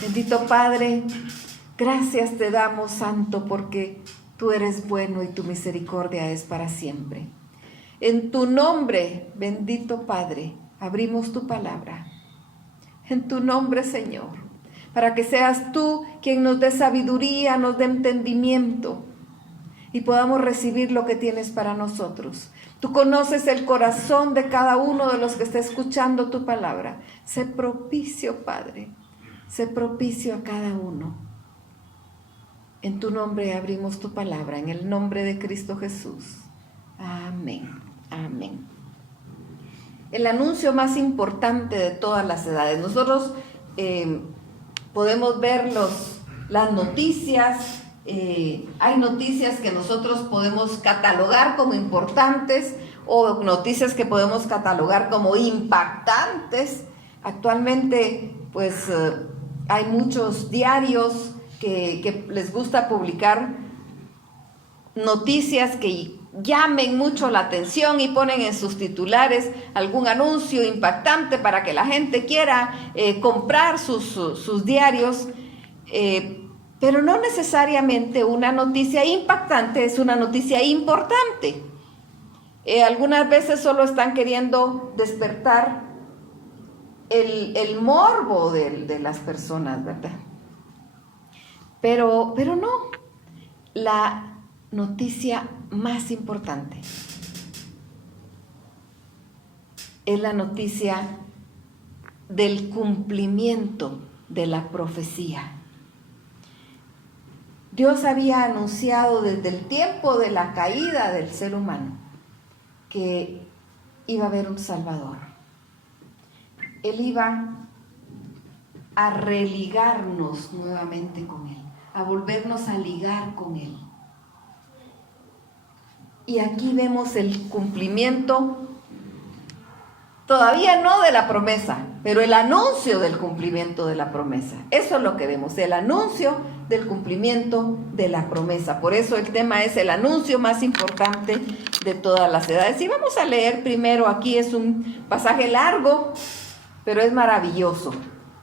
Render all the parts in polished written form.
Bendito Padre, gracias te damos, Santo, porque tú eres bueno y tu misericordia es para siempre. En tu nombre, bendito Padre, abrimos tu palabra. En tu nombre, Señor, para que seas tú quien nos dé sabiduría, nos dé entendimiento y podamos recibir lo que tienes para nosotros. Tú conoces el corazón de cada uno de los que está escuchando tu palabra. Sé propicio, Padre, sé propicio a cada uno. En tu nombre abrimos tu palabra, en el nombre de Cristo Jesús. Amén, amén. El anuncio más importante de todas las edades. Nosotros podemos ver las noticias. Hay noticias que nosotros podemos catalogar como importantes o noticias que podemos catalogar como impactantes. Actualmente, pues, hay muchos diarios que les gusta publicar noticias que llamen mucho la atención y ponen en sus titulares algún anuncio impactante para que la gente quiera comprar sus diarios, pero no necesariamente una noticia impactante es una noticia importante. Algunas veces solo están queriendo despertar el morbo de las personas, ¿verdad? Pero no, la noticia más importante es la noticia del cumplimiento de la profecía. Dios había anunciado desde el tiempo de la caída del ser humano que iba a haber un Salvador. Él iba a religarnos nuevamente con Él, a volvernos a ligar con Él. Y aquí vemos el cumplimiento, todavía no de la promesa, pero el anuncio del cumplimiento de la promesa. Eso es lo que vemos, el anuncio del cumplimiento de la promesa. Por eso el tema es el anuncio más importante de todas las edades. Y vamos a leer primero, aquí es un pasaje largo, pero es maravilloso.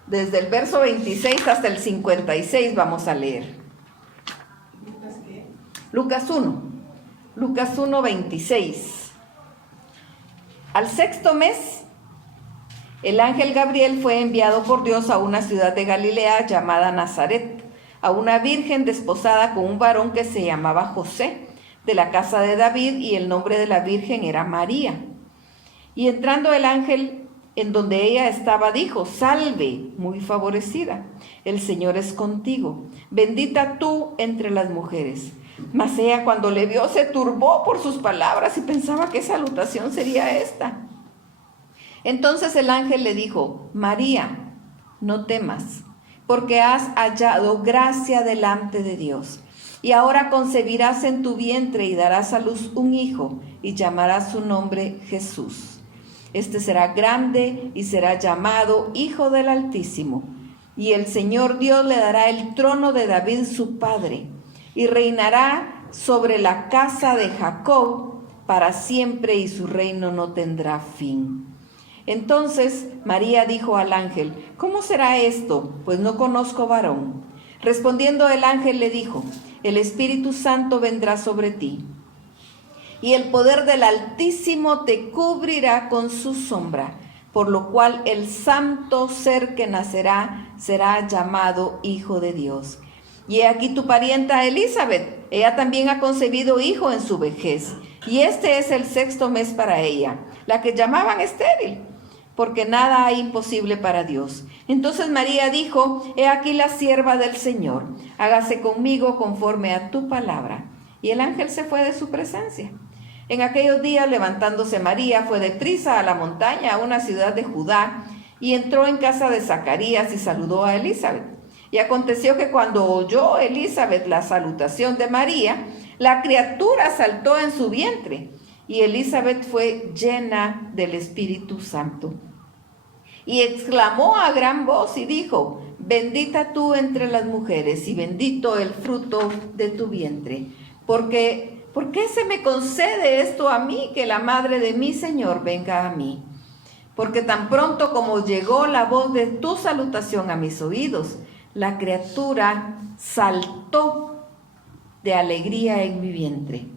Desde el verso 26 hasta el 56 vamos a leer. ¿Lucas qué? Lucas 1, 26. Al sexto mes, el ángel Gabriel fue enviado por Dios a una ciudad de Galilea llamada Nazaret, a una virgen desposada con un varón que se llamaba José, de la casa de David, y el nombre de la virgen era María. Y entrando el ángel en donde ella estaba, dijo: Salve, muy favorecida, el Señor es contigo, bendita tú entre las mujeres. Mas ella, cuando le vio, se turbó por sus palabras y pensaba qué salutación sería esta. Entonces el ángel le dijo: María, no temas, porque has hallado gracia delante de Dios. Y ahora concebirás en tu vientre y darás a luz un hijo, y llamarás su nombre Jesús. Este será grande y será llamado Hijo del Altísimo. Y el Señor Dios le dará el trono de David su padre, y reinará sobre la casa de Jacob para siempre, y su reino no tendrá fin. Entonces María dijo al ángel: ¿Cómo será esto? Pues no conozco varón. Respondiendo el ángel le dijo: El Espíritu Santo vendrá sobre ti, y el poder del Altísimo te cubrirá con su sombra, por lo cual el santo ser que nacerá será llamado Hijo de Dios. Y he aquí tu parienta Elizabeth, ella también ha concebido hijo en su vejez, y este es el sexto mes para ella, la que llamaban estéril, porque nada hay imposible para Dios. Entonces María dijo: He aquí la sierva del Señor, hágase conmigo conforme a tu palabra. Y el ángel se fue de su presencia. En aquellos días, levantándose María, fue deprisa a la montaña, a una ciudad de Judá, y entró en casa de Zacarías y saludó a Elizabeth. Y aconteció que cuando oyó Elizabeth la salutación de María, la criatura saltó en su vientre, y Elizabeth fue llena del Espíritu Santo. Y exclamó a gran voz y dijo: Bendita tú entre las mujeres, y bendito el fruto de tu vientre. ¿Por qué se me concede esto a mí, que la madre de mi Señor venga a mí? Porque tan pronto como llegó la voz de tu salutación a mis oídos, la criatura saltó de alegría en mi vientre.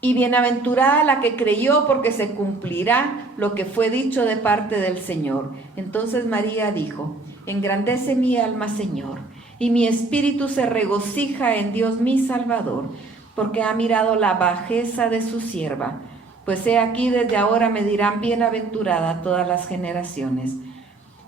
Y bienaventurada la que creyó, porque se cumplirá lo que fue dicho de parte del Señor. Entonces María dijo: engrandece mi alma, Señor, y mi espíritu se regocija en Dios mi Salvador, porque ha mirado la bajeza de su sierva. Pues he aquí, desde ahora me dirán bienaventurada todas las generaciones,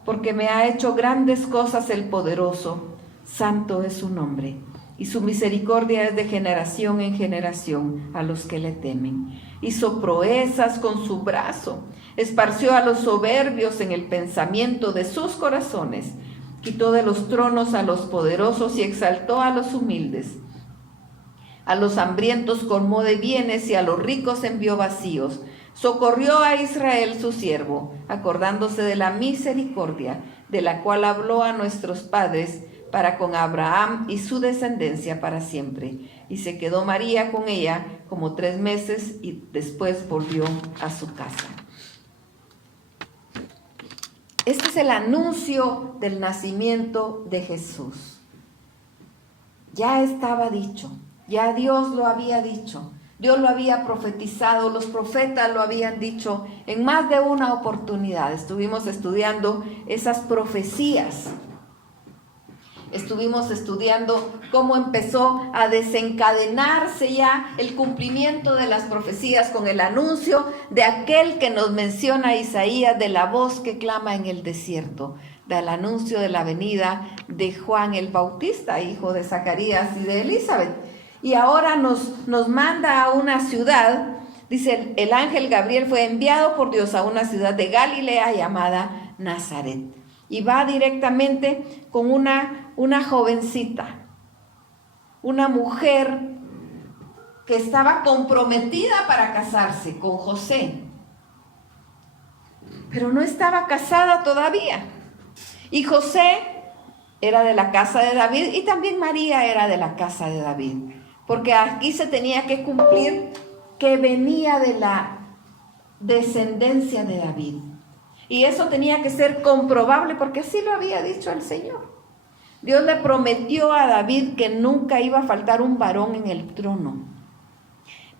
porque me ha hecho grandes cosas el poderoso, santo es su nombre, y su misericordia es de generación en generación a los que le temen. Hizo proezas con su brazo, esparció a los soberbios en el pensamiento de sus corazones, quitó de los tronos a los poderosos y exaltó a los humildes. A los hambrientos colmó de bienes y a los ricos envió vacíos. Socorrió a Israel su siervo, acordándose de la misericordia, de la cual habló a nuestros padres, para con Abraham y su descendencia para siempre. Y se quedó María con ella como 3 meses y después volvió a su casa. Este es el anuncio del nacimiento de Jesús. Ya estaba dicho, ya Dios lo había dicho, Dios lo había profetizado, los profetas lo habían dicho en más de una oportunidad. Estuvimos estudiando esas profecías. Estuvimos estudiando cómo empezó a desencadenarse ya el cumplimiento de las profecías con el anuncio de aquel que nos menciona Isaías, de la voz que clama en el desierto, del anuncio de la venida de Juan el Bautista, hijo de Zacarías y de Elizabeth. Y ahora nos manda a una ciudad, dice: el ángel Gabriel fue enviado por Dios a una ciudad de Galilea llamada Nazaret. Y va directamente con una jovencita, una mujer que estaba comprometida para casarse con José, pero no estaba casada todavía. Y José era de la casa de David y también María era de la casa de David, porque aquí se tenía que cumplir que venía de la descendencia de David. Y eso tenía que ser comprobable porque así lo había dicho el Señor. Dios le prometió a David que nunca iba a faltar un varón en el trono.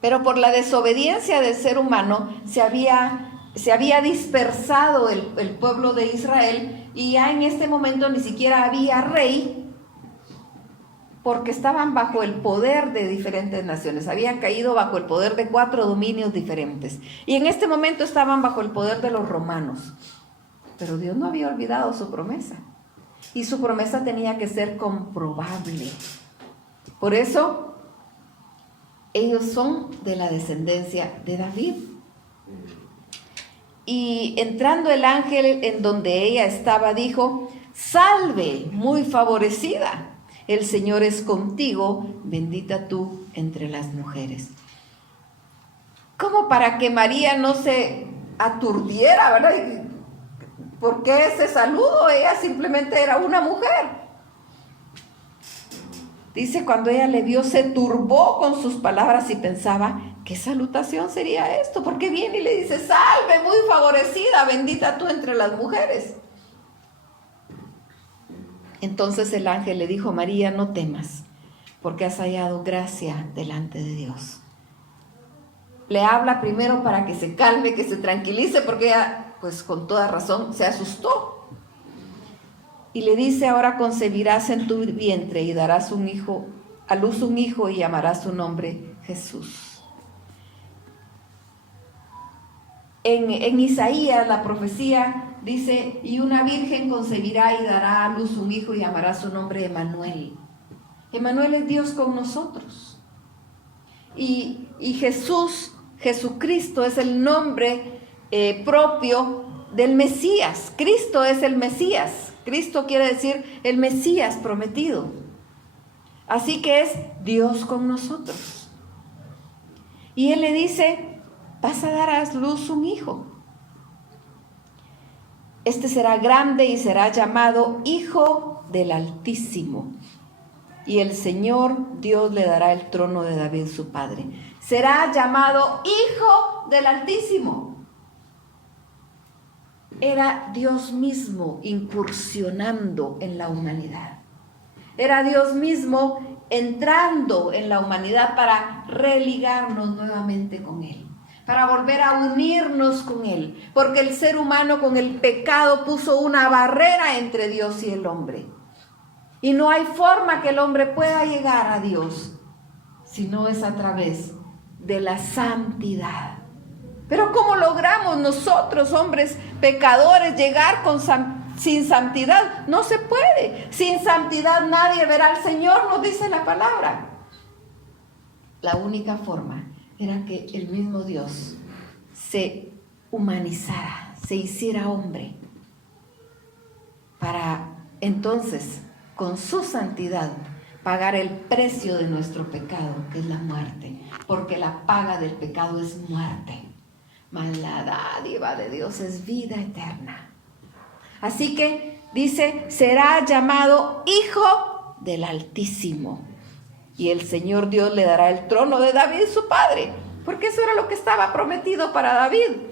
Pero por la desobediencia del ser humano se había dispersado el pueblo de Israel, y ya en este momento ni siquiera había rey, porque estaban bajo el poder de diferentes naciones. Habían caído bajo el poder de 4 dominios diferentes. Y en este momento estaban bajo el poder de los romanos. Pero Dios no había olvidado su promesa. Y su promesa tenía que ser comprobable. Por eso, ellos son de la descendencia de David. Y entrando el ángel en donde ella estaba, dijo: salve, muy favorecida, el Señor es contigo, bendita tú entre las mujeres. Como para que María no se aturdiera, ¿verdad? ¿Por qué ese saludo? Ella simplemente era una mujer. Dice, cuando ella le vio, se turbó con sus palabras y pensaba: ¿qué salutación sería esto? ¿Por qué viene y le dice: salve, muy favorecida, bendita tú entre las mujeres? Entonces el ángel le dijo: María, no temas, porque has hallado gracia delante de Dios. Le habla primero para que se calme, que se tranquilice, porque ella, pues con toda razón, se asustó. Y le dice: ahora concebirás en tu vientre y darás a luz un hijo, y llamarás su nombre Jesús. En Isaías la profecía dice: y una virgen concebirá y dará a luz un hijo y llamará su nombre Emmanuel. Emmanuel es Dios con nosotros. Y Jesucristo es el nombre propio del Mesías. Cristo es el Mesías. Cristo quiere decir el Mesías prometido. Así que es Dios con nosotros. Y Él le dice: vas a dar a luz un hijo. Este será grande y será llamado Hijo del Altísimo. Y el Señor Dios le dará el trono de David su padre. Será llamado Hijo del Altísimo. era Dios mismo incursionando en la humanidad. Era Dios mismo entrando en la humanidad para religarnos nuevamente con Él, para volver a unirnos con Él, porque el ser humano con el pecado puso una barrera entre Dios y el hombre. Y no hay forma que el hombre pueda llegar a Dios si no es a través de la santidad. Pero ¿cómo logramos nosotros, hombres pecadores, llegar sin santidad? No se puede. Sin santidad nadie verá al Señor, nos dice la palabra. La única forma era que el mismo Dios se humanizara, se hiciera hombre, para entonces, con su santidad, pagar el precio de nuestro pecado, que es la muerte, porque la paga del pecado es muerte. Mas la dádiva de Dios es vida eterna. Así que dice, será llamado Hijo del Altísimo. Y el Señor Dios le dará el trono de David, su padre, porque eso era lo que estaba prometido para David.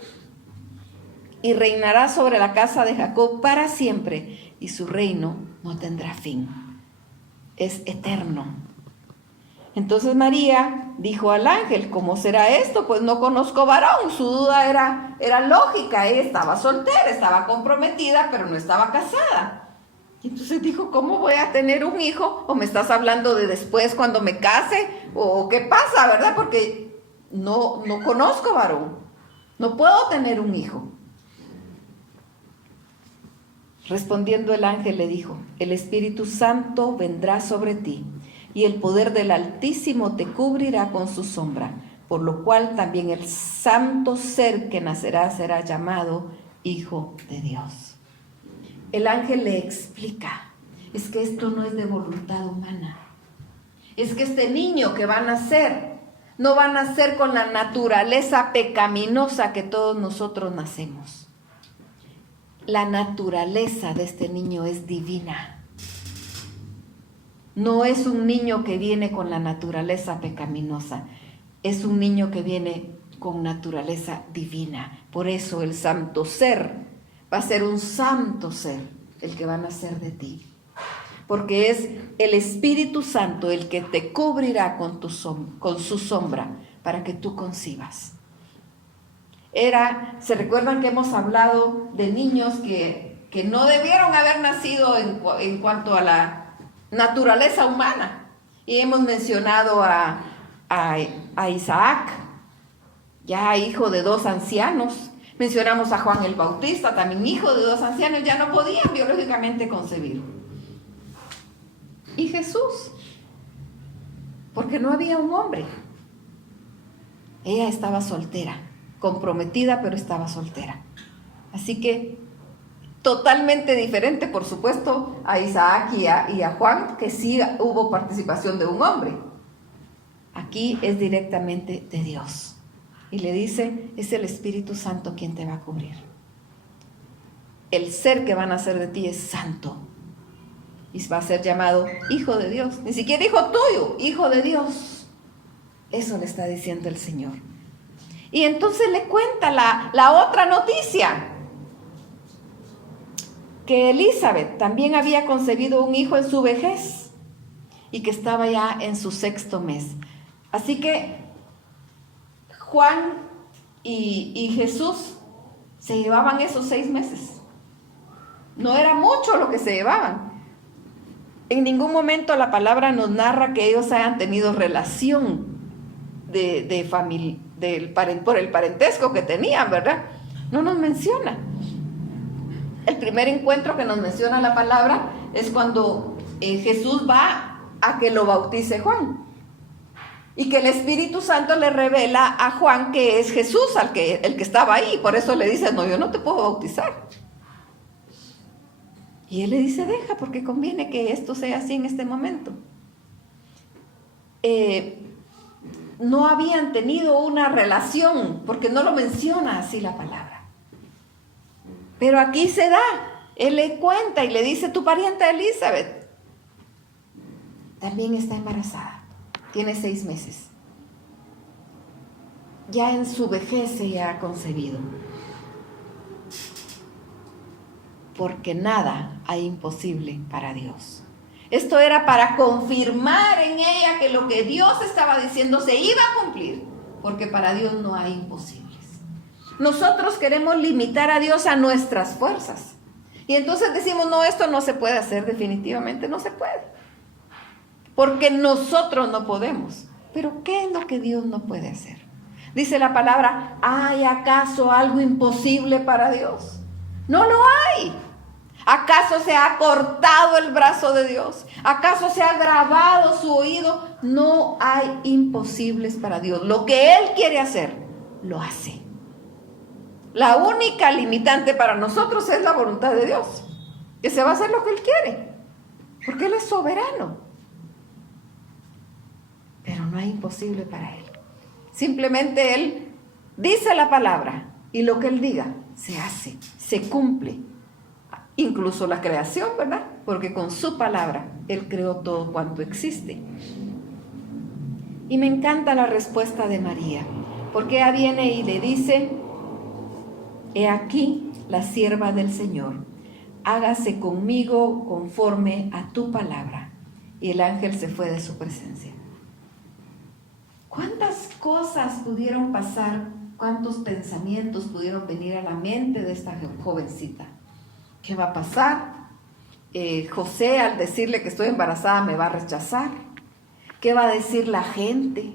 Y reinará sobre la casa de Jacob para siempre, y su reino no tendrá fin. Es eterno. Entonces María dijo al ángel, ¿cómo será esto? Pues no conozco varón. Su duda era lógica. Ella estaba soltera, estaba comprometida, pero no estaba casada. Y entonces dijo, ¿cómo voy a tener un hijo? ¿O me estás hablando de después cuando me case? ¿O qué pasa, verdad? Porque no conozco varón. No puedo tener un hijo. Respondiendo el ángel le dijo, el Espíritu Santo vendrá sobre ti, y el poder del Altísimo te cubrirá con su sombra, por lo cual también el santo ser que nacerá será llamado Hijo de Dios. El ángel le explica, es que esto no es de voluntad humana, es que este niño que va a nacer, no va a nacer con la naturaleza pecaminosa que todos nosotros nacemos. La naturaleza de este niño es divina. No es un niño que viene con la naturaleza pecaminosa, es un niño que viene con naturaleza divina. Por eso el santo ser va a ser un santo ser, el que va a nacer de ti. Porque es el Espíritu Santo el que te cubrirá con su sombra para que tú concibas. Se recuerdan que hemos hablado de niños que no debieron haber nacido en cuanto a la naturaleza humana, y hemos mencionado a Isaac, ya hijo de 2 ancianos. Mencionamos a Juan el Bautista, también hijo de 2 ancianos, ya no podían biológicamente concebir. Y Jesús, porque no había un hombre. Ella estaba soltera, comprometida, pero estaba soltera. Así que totalmente diferente, por supuesto, a Isaac y a Juan, que sí hubo participación de un hombre. Aquí es directamente de Dios. Y le dice, es el Espíritu Santo quien te va a cubrir. El ser que va a nacer de ti es santo. Y va a ser llamado Hijo de Dios. Ni siquiera hijo tuyo, Hijo de Dios. Eso le está diciendo el Señor. Y entonces le cuenta la otra noticia, que Elizabeth también había concebido un hijo en su vejez y que estaba ya en su 6º mes. Así que Juan y Jesús se llevaban esos 6 meses. No era mucho lo que se llevaban. En ningún momento la palabra nos narra que ellos hayan tenido relación de familia, por el parentesco que tenían, ¿verdad? No nos menciona. El primer encuentro que nos menciona la palabra es cuando Jesús va a que lo bautice Juan. Y que el Espíritu Santo le revela a Juan que es Jesús el que estaba ahí. Por eso le dice, no, yo no te puedo bautizar. Y él le dice, deja, porque conviene que esto sea así en este momento. No habían tenido una relación, porque no lo menciona así la palabra. Pero aquí se da, él le cuenta y le dice, tu parienta Elizabeth también está embarazada, tiene 6 meses. Ya en su vejez se ha concebido. porque nada hay imposible para Dios. Esto era para confirmar en ella que lo que Dios estaba diciendo se iba a cumplir, porque para Dios no hay imposibles. Nosotros queremos limitar a Dios a nuestras fuerzas. Y entonces decimos, no, esto no se puede hacer, definitivamente no se puede. Porque nosotros no podemos. Pero ¿qué es lo que Dios no puede hacer? Dice la palabra, ¿hay acaso algo imposible para Dios? No lo hay. ¿Acaso se ha cortado el brazo de Dios? ¿Acaso se ha grabado su oído? No hay imposibles para Dios. Lo que Él quiere hacer, lo hace. La única limitante para nosotros es la voluntad de Dios, que se va a hacer lo que Él quiere, porque Él es soberano. Pero no hay imposible para Él. Simplemente Él dice la palabra y lo que Él diga se hace, se cumple. Incluso la creación, ¿verdad? Porque con su palabra Él creó todo cuanto existe. Y me encanta la respuesta de María, porque ella viene y le dice, he aquí la sierva del Señor, hágase conmigo conforme a tu palabra. Y el ángel se fue de su presencia. ¿Cuántas cosas pudieron pasar? ¿Cuántos pensamientos pudieron venir a la mente de esta jovencita? ¿Qué va a pasar? José, al decirle que estoy embarazada, me va a rechazar. ¿Qué va a decir la gente?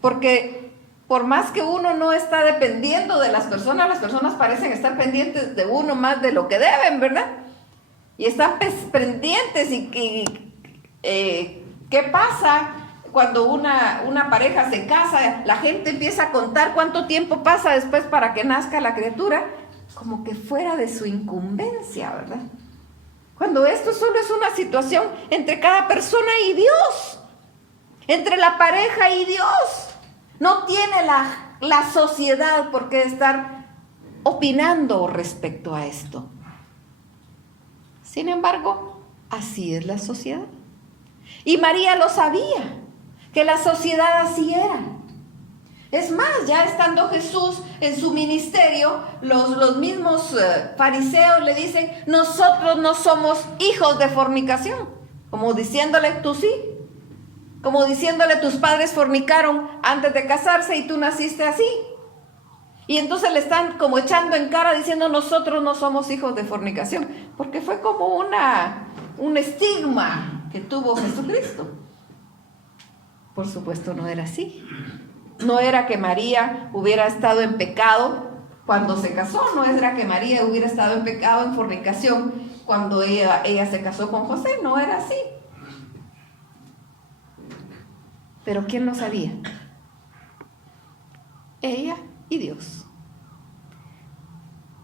Porque por más que uno no está dependiendo de las personas parecen estar pendientes de uno más de lo que deben, ¿verdad? Y están pendientes ¿qué pasa cuando una pareja se casa? La gente empieza a contar cuánto tiempo pasa después para que nazca la criatura, como que fuera de su incumbencia, ¿verdad? Cuando esto solo es una situación entre cada persona y Dios, entre la pareja y Dios. No tiene la sociedad por qué estar opinando respecto a esto. Sin embargo, así es la sociedad. Y María lo sabía, que la sociedad así era. Es más, ya estando Jesús en su ministerio, los mismos fariseos le dicen, nosotros no somos hijos de fornicación. Como diciéndole, tú sí. Como diciéndole, tus padres fornicaron antes de casarse y tú naciste así. Y entonces le están como echando en cara diciendo, nosotros no somos hijos de fornicación. Porque fue como un estigma que tuvo Jesucristo. Por supuesto no era así. No era que María hubiera estado en pecado cuando se casó. No era que María hubiera estado en pecado, en fornicación, cuando ella se casó con José. No era así. Pero ¿quién lo sabía? Ella y Dios.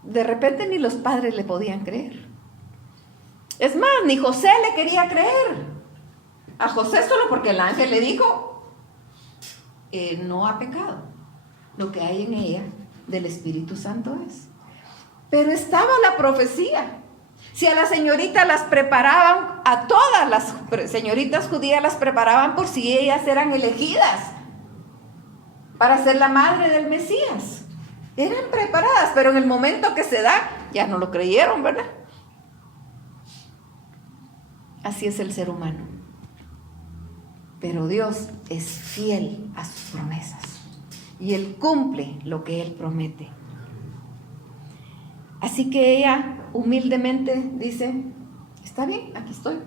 De repente ni los padres le podían creer. Es más, ni José le quería creer. A José solo porque el ángel le dijo, no ha pecado. Lo que hay en ella del Espíritu Santo es. Pero estaba la profecía. Si a las señoritas las preparaban, a todas las señoritas judías las preparaban por si ellas eran elegidas para ser la madre del Mesías. Eran preparadas, pero en el momento que se da, ya no lo creyeron, ¿verdad? Así es el ser humano. Pero Dios es fiel a sus promesas y Él cumple lo que Él promete. Así que ella humildemente dice, está bien, aquí estoy,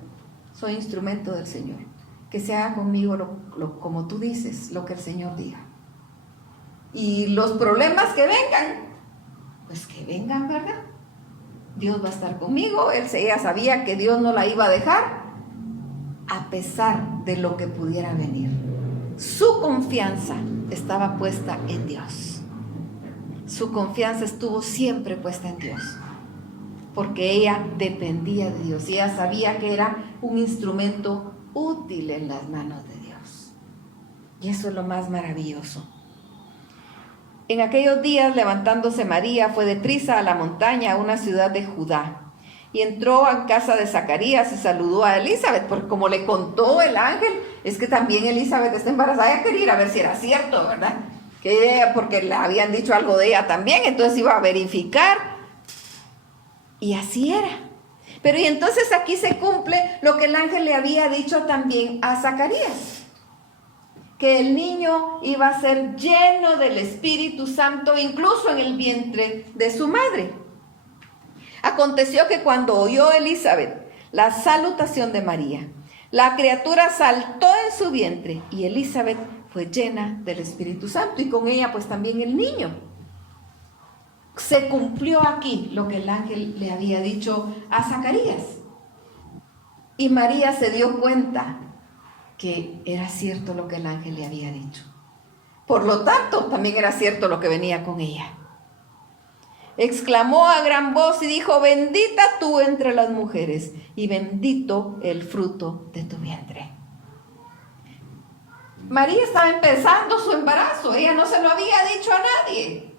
soy instrumento del Señor. Que se haga conmigo como tú dices, lo que el Señor diga. Y los problemas que vengan, pues que vengan, ¿verdad? Dios va a estar conmigo. Ella sabía que Dios no la iba a dejar, a pesar de lo que pudiera venir. Su confianza estaba puesta en Dios. Su confianza estuvo siempre puesta en Dios, porque ella dependía de Dios y ella sabía que era un instrumento útil en las manos de Dios. Y eso es lo más maravilloso. En aquellos días, levantándose María, fue deprisa a la montaña, a una ciudad de Judá, y entró a casa de Zacarías y saludó a Elizabeth, porque como le contó el ángel, es que también Elizabeth está embarazada. Ella quería ir a ver si era cierto, ¿verdad? Porque le habían dicho algo de ella también, entonces iba a verificar. Y así era. Pero y entonces aquí se cumple lo que el ángel le había dicho también a Zacarías, que el niño iba a ser lleno del Espíritu Santo, incluso en el vientre de su madre. Aconteció que cuando oyó Elizabeth la salutación de María, la criatura saltó en su vientre y Elizabeth fue llena del Espíritu Santo y con ella pues también el niño. Se cumplió aquí lo que el ángel le había dicho a Zacarías. Y María se dio cuenta que era cierto lo que el ángel le había dicho. Por lo tanto, también era cierto lo que venía con ella. Exclamó a gran voz y dijo: bendita tú entre las mujeres y bendito el fruto de tu vientre. María estaba empezando su embarazo, ella no se lo había dicho a nadie.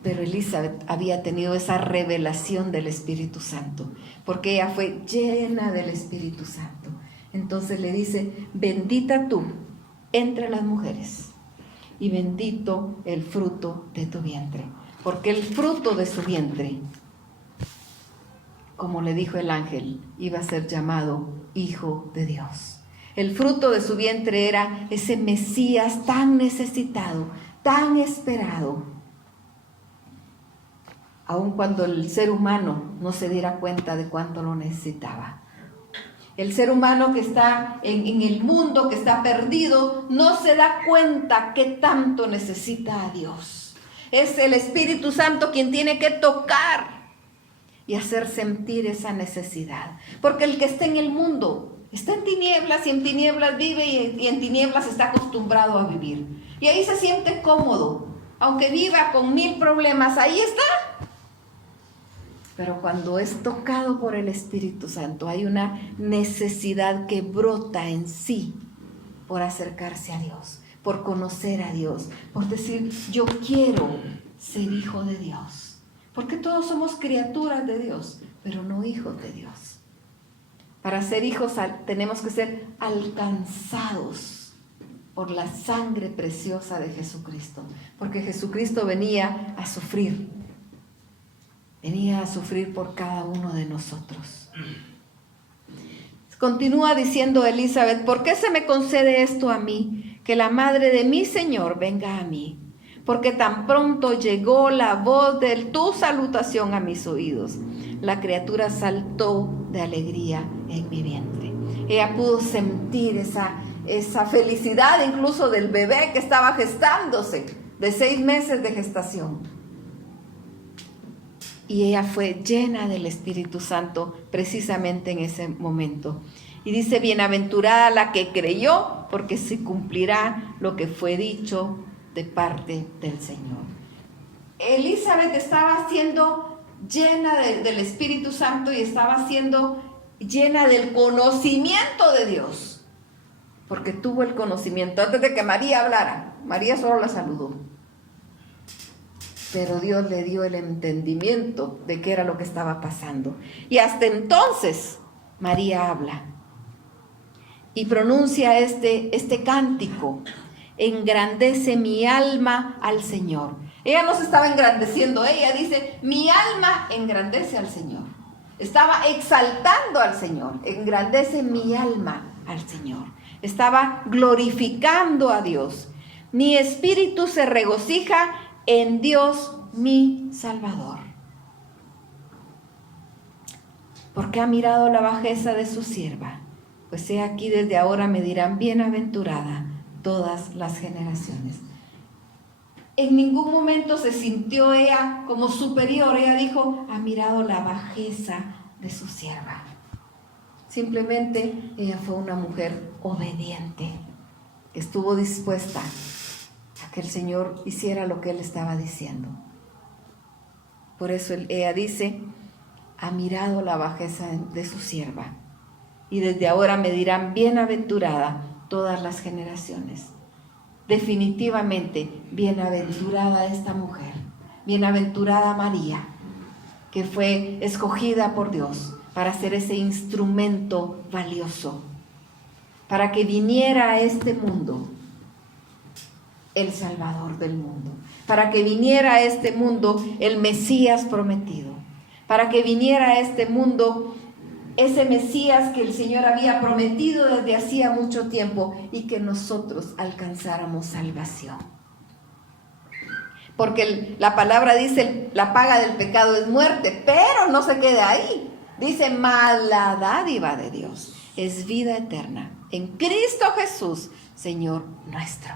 Pero Elizabeth había tenido esa revelación del Espíritu Santo, porque ella fue llena del Espíritu Santo. Entonces le dice: bendita tú entre las mujeres y bendito el fruto de tu vientre, porque el fruto de su vientre, como le dijo el ángel, iba a ser llamado Hijo de Dios. El fruto de su vientre era ese Mesías tan necesitado, tan esperado, aun cuando el ser humano no se diera cuenta de cuánto lo necesitaba. El ser humano que está en el mundo, que está perdido, no se da cuenta que tanto necesita a Dios. Es el Espíritu Santo quien tiene que tocar y hacer sentir esa necesidad. Porque el que está en el mundo está en tinieblas y en tinieblas vive y en tinieblas está acostumbrado a vivir. Y ahí se siente cómodo. Aunque viva con 1000 problemas, ahí está. Pero cuando es tocado por el Espíritu Santo, hay una necesidad que brota en sí por acercarse a Dios, por conocer a Dios, por decir: yo quiero ser hijo de Dios. Porque todos somos criaturas de Dios, pero no hijos de Dios. Para ser hijos tenemos que ser alcanzados por la sangre preciosa de Jesucristo, porque Jesucristo venía a sufrir. Venía a sufrir por cada uno de nosotros. Continúa diciendo Elizabeth: ¿por qué se me concede esto a mí? Que la madre de mi Señor venga a mí. Porque tan pronto llegó la voz de tu salutación a mis oídos, la criatura saltó de alegría en mi vientre. Ella pudo sentir esa felicidad incluso del bebé que estaba gestándose, de 6 meses de gestación. Y ella fue llena del Espíritu Santo precisamente en ese momento. Y dice: bienaventurada la que creyó, porque se cumplirá lo que fue dicho de parte del Señor. Elizabeth estaba siendo llena del Espíritu Santo y estaba siendo llena del conocimiento de Dios. Porque tuvo el conocimiento antes de que María hablara. María solo la saludó. Pero Dios le dio el entendimiento de qué era lo que estaba pasando. Y hasta entonces María habla y pronuncia este cántico: engrandece mi alma al Señor. Ella no se estaba engrandeciendo, ella dice: mi alma engrandece al Señor. Estaba exaltando al Señor. Engrandece mi alma al Señor. Estaba glorificando a Dios. Mi espíritu se regocija en Dios mi Salvador, porque ha mirado la bajeza de su sierva. Pues he aquí, desde ahora me dirán bienaventurada todas las generaciones. En ningún momento se sintió ella como superior. Ella dijo: ha mirado la bajeza de su sierva. Simplemente ella fue una mujer obediente, que estuvo dispuesta a que el Señor hiciera lo que Él estaba diciendo. Por eso ella dice: ha mirado la bajeza de su sierva, y desde ahora me dirán bienaventurada todas las generaciones. Definitivamente, bienaventurada esta mujer, bienaventurada María, que fue escogida por Dios para ser ese instrumento valioso, para que viniera a este mundo el Salvador del mundo, para que viniera a este mundo el Mesías prometido, para que viniera a este mundo ese Mesías que el Señor había prometido desde hacía mucho tiempo y que nosotros alcanzáramos salvación. Porque la palabra dice, la paga del pecado es muerte, pero no se queda ahí. Dice, mas la dádiva de Dios es vida eterna en Cristo Jesús, Señor nuestro.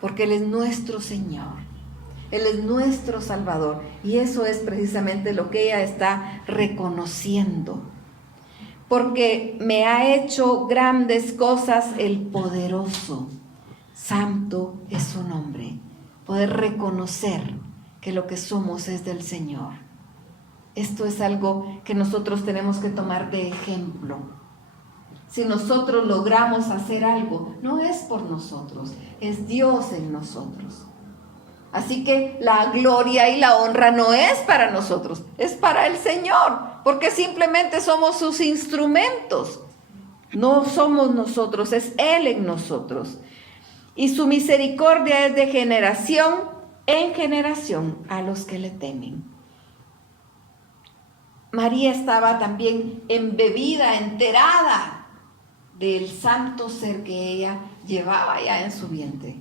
Porque Él es nuestro Señor, Él es nuestro Salvador. Y eso es precisamente lo que ella está reconociendo. Porque me ha hecho grandes cosas el poderoso, santo es su nombre. Poder reconocer que lo que somos es del Señor. Esto es algo que nosotros tenemos que tomar de ejemplo. Si nosotros logramos hacer algo, no es por nosotros, es Dios en nosotros. Así que la gloria y la honra no es para nosotros, es para el Señor, porque simplemente somos sus instrumentos. No somos nosotros, es Él en nosotros. Y su misericordia es de generación en generación a los que le temen. María estaba también embebida, enterada del santo ser que ella llevaba ya en su vientre,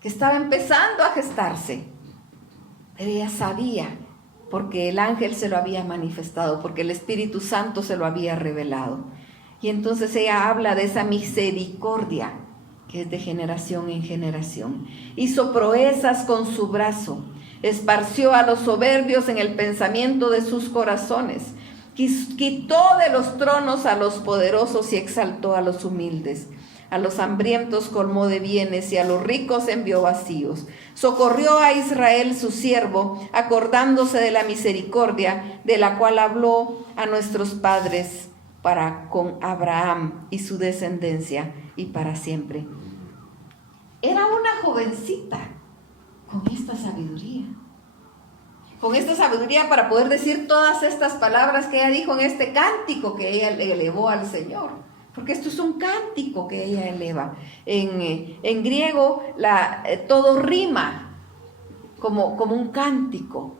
que estaba empezando a gestarse. Pero ella sabía, porque el ángel se lo había manifestado, porque el Espíritu Santo se lo había revelado. Y entonces ella habla de esa misericordia que es de generación en generación. Hizo proezas con su brazo, esparció a los soberbios en el pensamiento de sus corazones, quitó de los tronos a los poderosos y exaltó a los humildes. A los hambrientos colmó de bienes y a los ricos envió vacíos. Socorrió a Israel su siervo, acordándose de la misericordia de la cual habló a nuestros padres para con Abraham y su descendencia y para siempre. Era una jovencita con esta sabiduría para poder decir todas estas palabras que ella dijo en este cántico que ella le elevó al Señor, porque esto es un cántico que ella eleva. En griego todo rima como un cántico.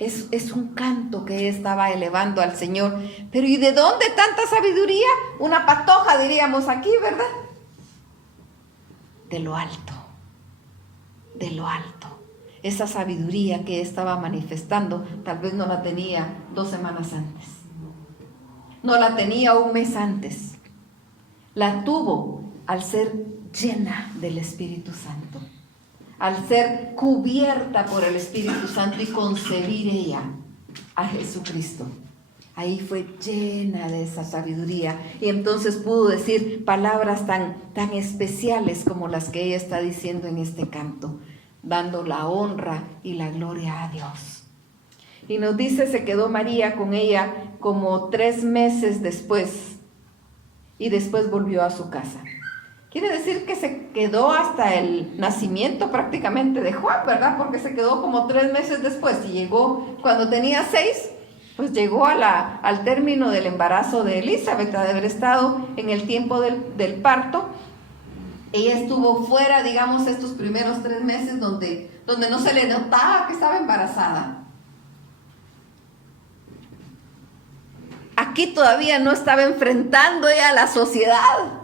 Es un canto que ella estaba elevando al Señor. Pero ¿y de dónde tanta sabiduría? Una patoja diríamos aquí, ¿verdad? De lo alto, de lo alto. Esa sabiduría que estaba manifestando, tal vez no la tenía 2 semanas antes, no la tenía un mes antes, la tuvo al ser llena del Espíritu Santo, al ser cubierta por el Espíritu Santo y concebir ella a Jesucristo. Ahí fue llena de esa sabiduría y entonces pudo decir palabras tan especiales como las que ella está diciendo en este canto, dando la honra y la gloria a Dios. Y nos dice, se quedó María con ella como 3 meses después y después volvió a su casa. Quiere decir que se quedó hasta el nacimiento prácticamente de Juan, ¿verdad? Porque se quedó como 3 meses después y llegó cuando tenía 6. Pues llegó al término del embarazo de Elizabeth, de haber estado en el tiempo del parto. Ella estuvo fuera, digamos, estos primeros 3 meses donde no se le notaba que estaba embarazada. Aquí todavía no estaba enfrentando ella a la sociedad.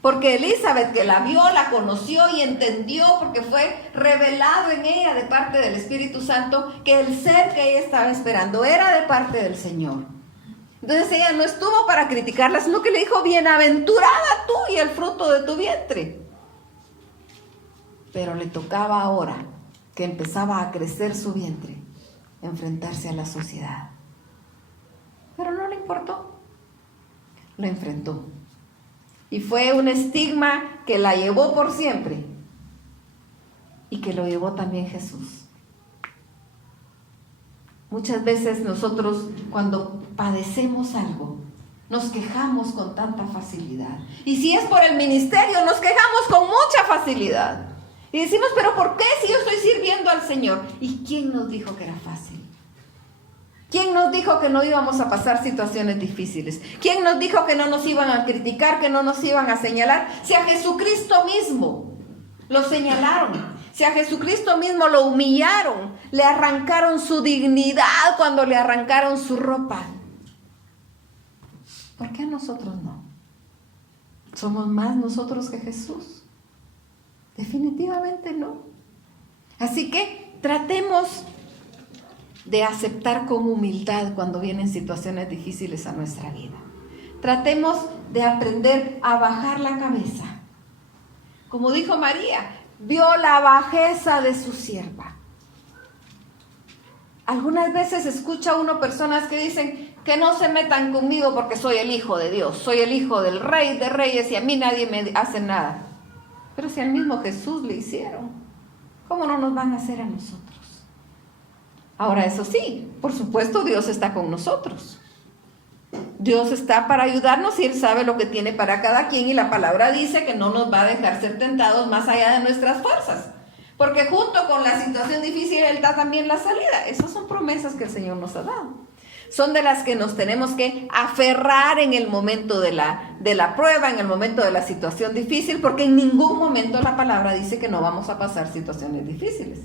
Porque Elizabeth, que la vio, la conoció y entendió, porque fue revelado en ella de parte del Espíritu Santo, que el ser que ella estaba esperando era de parte del Señor. Entonces ella no estuvo para criticarla, sino que le dijo, bienaventurada tú y el fruto de tu vientre. Pero le tocaba ahora, que empezaba a crecer su vientre, enfrentarse a la sociedad. Pero no le importó, lo enfrentó. Y fue un estigma que la llevó por siempre y que lo llevó también Jesús. Muchas veces nosotros cuando padecemos algo, nos quejamos con tanta facilidad. Y si es por el ministerio, nos quejamos con mucha facilidad. Y decimos, pero ¿por qué si yo estoy sirviendo al Señor? ¿Y quién nos dijo que era fácil? ¿Quién nos dijo que no íbamos a pasar situaciones difíciles? ¿Quién nos dijo que no nos iban a criticar, que no nos iban a señalar? Si a Jesucristo mismo lo señalaron. Si a Jesucristo mismo lo humillaron, le arrancaron su dignidad cuando le arrancaron su ropa, ¿por qué a nosotros no? ¿Somos más nosotros que Jesús? Definitivamente no. Así que tratemos de aceptar con humildad cuando vienen situaciones difíciles a nuestra vida. Tratemos de aprender a bajar la cabeza. Como dijo María, vio la bajeza de su sierva. Algunas veces escucha uno personas que dicen que no se metan conmigo porque soy el hijo de Dios, soy el hijo del Rey de Reyes y a mí nadie me hace nada. Pero si al mismo Jesús le hicieron, ¿cómo no nos van a hacer a nosotros? Ahora, eso sí, por supuesto Dios está con nosotros. Dios está para ayudarnos y Él sabe lo que tiene para cada quien, y la palabra dice que no nos va a dejar ser tentados más allá de nuestras fuerzas, porque junto con la situación difícil Él da también la salida. Esas son promesas que el Señor nos ha dado. Son de las que nos tenemos que aferrar en el momento de la prueba, en el momento de la situación difícil, porque en ningún momento la palabra dice que no vamos a pasar situaciones difíciles.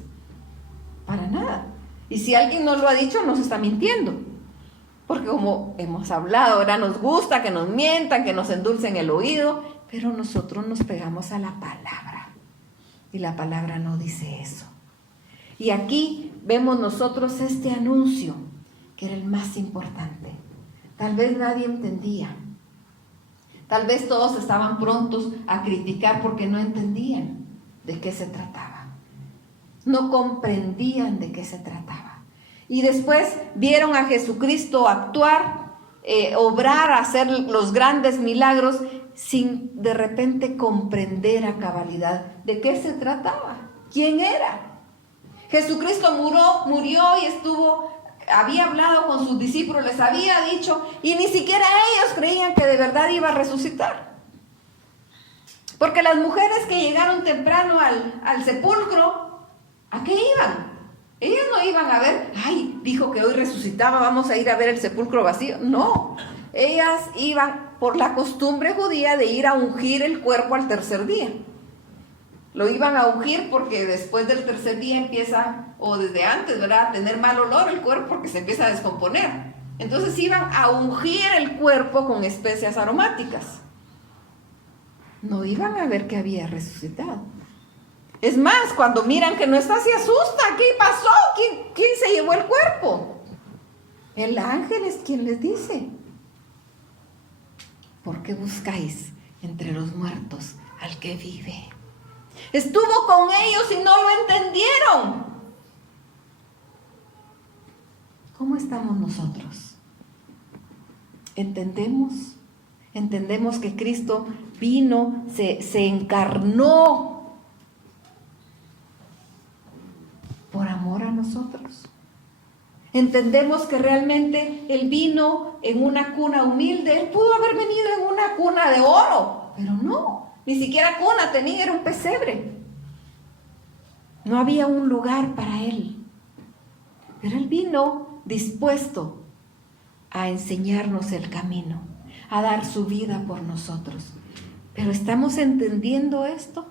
Para nada. Y si alguien nos lo ha dicho, nos está mintiendo. Porque como hemos hablado, ahora nos gusta que nos mientan, que nos endulcen el oído, pero nosotros nos pegamos a la palabra. Y la palabra no dice eso. Y aquí vemos nosotros este anuncio, que era el más importante. Tal vez nadie entendía. Tal vez todos estaban prontos a criticar porque no entendían de qué se trataba. No comprendían de qué se trataba. Y después vieron a Jesucristo actuar, obrar, hacer los grandes milagros sin de repente comprender a cabalidad de qué se trataba, quién era. Jesucristo murió y había hablado con sus discípulos, les había dicho, y ni siquiera ellos creían que de verdad iba a resucitar. Porque las mujeres que llegaron temprano al sepulcro, ¿a qué iban? Ellas no iban a ver, ay, dijo que hoy resucitaba, vamos a ir a ver el sepulcro vacío. No, ellas iban por la costumbre judía de ir a ungir el cuerpo al tercer día. Lo iban a ungir porque después del tercer día empieza, o desde antes, ¿verdad?, a tener mal olor el cuerpo porque se empieza a descomponer. Entonces iban a ungir el cuerpo con especias aromáticas. No iban a ver que había resucitado. Es más, cuando miran que no está, se asusta. ¿Qué pasó? ¿Quién se llevó el cuerpo? El ángel es quien les dice: ¿por qué buscáis entre los muertos al que vive? Estuvo con ellos y no lo entendieron. ¿Cómo estamos nosotros? ¿Entendemos? Entendemos que Cristo vino, se encarnó por amor a nosotros. Entendemos que realmente Él vino en una cuna humilde. Él pudo haber venido en una cuna de oro, pero no, ni siquiera cuna tenía, era un pesebre. No había un lugar para Él. Pero Él vino dispuesto a enseñarnos el camino, a dar su vida por nosotros. Pero ¿estamos entendiendo esto?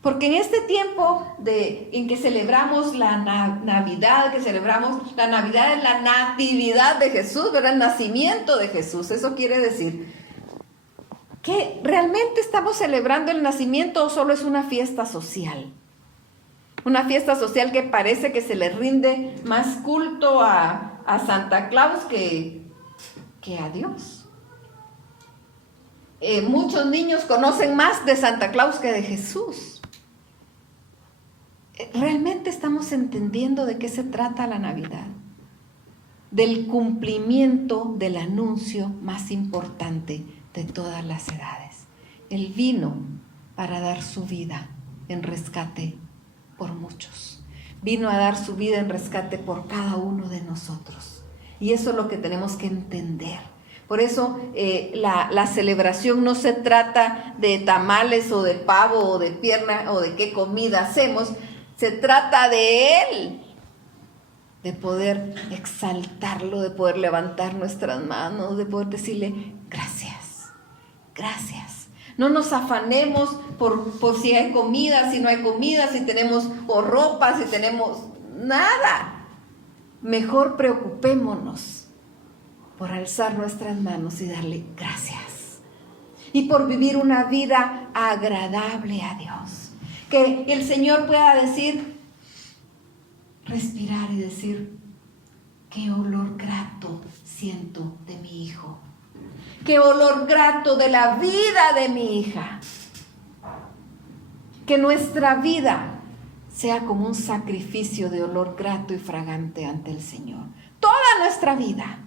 Porque en este tiempo en que celebramos la Navidad, la Navidad es la natividad de Jesús, ¿verdad? El nacimiento de Jesús. Eso quiere decir que realmente estamos celebrando el nacimiento, o solo es una fiesta social. Una fiesta social que parece que se le rinde más culto a Santa Claus que a Dios. Muchos niños conocen más de Santa Claus que de Jesús. ¿Realmente estamos entendiendo de qué se trata la Navidad? Del cumplimiento del anuncio más importante de todas las edades. Él vino para dar su vida en rescate por muchos. Vino a dar su vida en rescate por cada uno de nosotros. Y eso es lo que tenemos que entender. Por eso la celebración no se trata de tamales o de pavo o de pierna o de qué comida hacemos. Se trata de Él, de poder exaltarlo, de poder levantar nuestras manos, de poder decirle gracias, gracias. No nos afanemos por si hay comida, si no hay comida, si tenemos o ropa, si tenemos nada. Mejor preocupémonos por alzar nuestras manos y darle gracias. Y por vivir una vida agradable a Dios. Que el Señor pueda decir, respirar y decir, qué olor grato siento de mi hijo. Qué olor grato de la vida de mi hija. Que nuestra vida sea como un sacrificio de olor grato y fragante ante el Señor. Toda nuestra vida,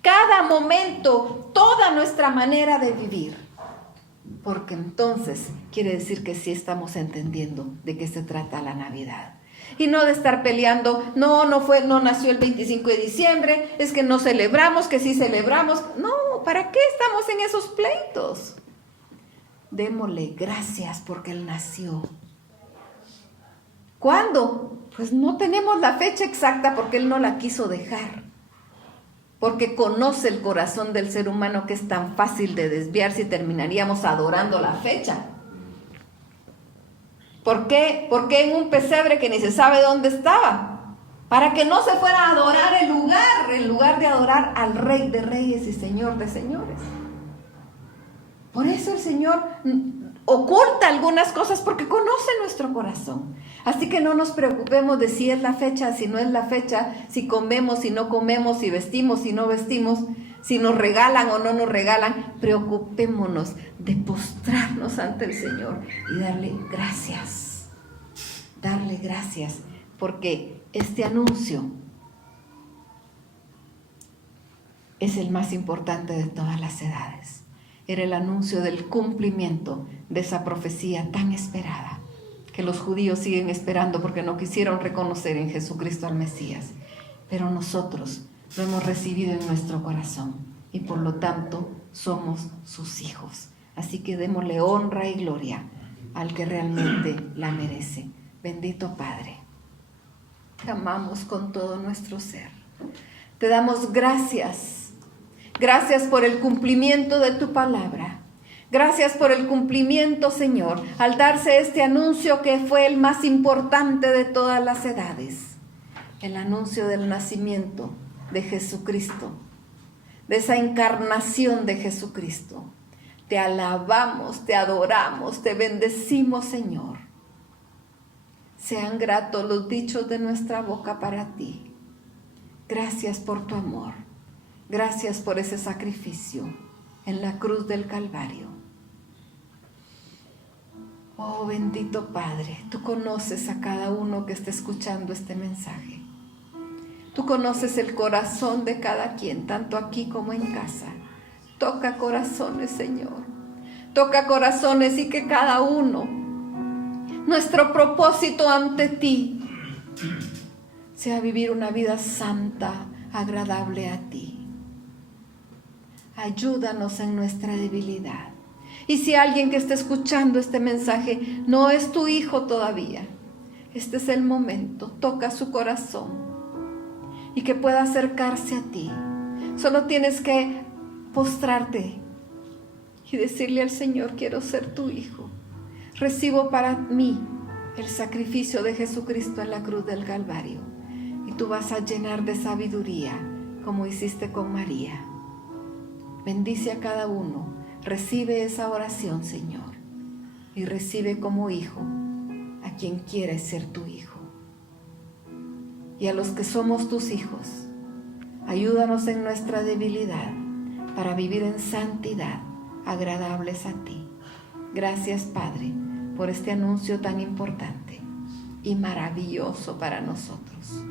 cada momento, toda nuestra manera de vivir. Porque entonces quiere decir que sí estamos entendiendo de qué se trata la Navidad. Y no de estar peleando, no nació el 25 de diciembre, es que no celebramos, que sí celebramos. No, ¿para qué estamos en esos pleitos? Démosle gracias porque Él nació. ¿Cuándo? Pues no tenemos la fecha exacta porque Él no la quiso dejar. Porque conoce el corazón del ser humano que es tan fácil de desviarse y terminaríamos adorando la fecha. ¿Por qué? Porque en un pesebre que ni se sabe dónde estaba. Para que no se fuera a adorar en lugar de adorar al Rey de Reyes y Señor de Señores. Por eso el Señor oculta algunas cosas porque conoce nuestro corazón. Así que no nos preocupemos de si es la fecha, si no es la fecha, si comemos, si no comemos, si vestimos, si no vestimos, si nos regalan o no nos regalan. Preocupémonos de postrarnos ante el Señor y darle gracias. Darle gracias, porque este anuncio es el más importante de todas las edades. Era el anuncio del cumplimiento de esa profecía tan esperada, que los judíos siguen esperando porque no quisieron reconocer en Jesucristo al Mesías. Pero nosotros lo hemos recibido en nuestro corazón y por lo tanto somos sus hijos. Así que démosle honra y gloria al que realmente la merece. Bendito Padre, te amamos con todo nuestro ser. Te damos gracias. Gracias por el cumplimiento de tu palabra. Gracias por el cumplimiento, Señor, al darse este anuncio que fue el más importante de todas las edades. El anuncio del nacimiento de Jesucristo, de esa encarnación de Jesucristo. Te alabamos, te adoramos, te bendecimos, Señor. Sean gratos los dichos de nuestra boca para ti. Gracias por tu amor. Gracias por ese sacrificio en la cruz del Calvario. Oh, bendito Padre, tú conoces a cada uno que está escuchando este mensaje. Tú conoces el corazón de cada quien, tanto aquí como en casa. Toca corazones, Señor. Toca corazones y que cada uno, nuestro propósito ante ti, sea vivir una vida santa, agradable a ti. Ayúdanos en nuestra debilidad. Y si alguien que está escuchando este mensaje no es tu hijo todavía, este es el momento. Toca su corazón y que pueda acercarse a ti. Solo tienes que postrarte y decirle al Señor: quiero ser tu hijo. Recibo para mí el sacrificio de Jesucristo en la cruz del Calvario. Y tú vas a llenar de sabiduría como hiciste con María. Bendice a cada uno. Recibe esa oración, Señor, y recibe como hijo a quien quiere ser tu hijo. Y a los que somos tus hijos, ayúdanos en nuestra debilidad para vivir en santidad, agradables a ti. Gracias, Padre, por este anuncio tan importante y maravilloso para nosotros.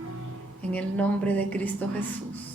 En el nombre de Cristo Jesús.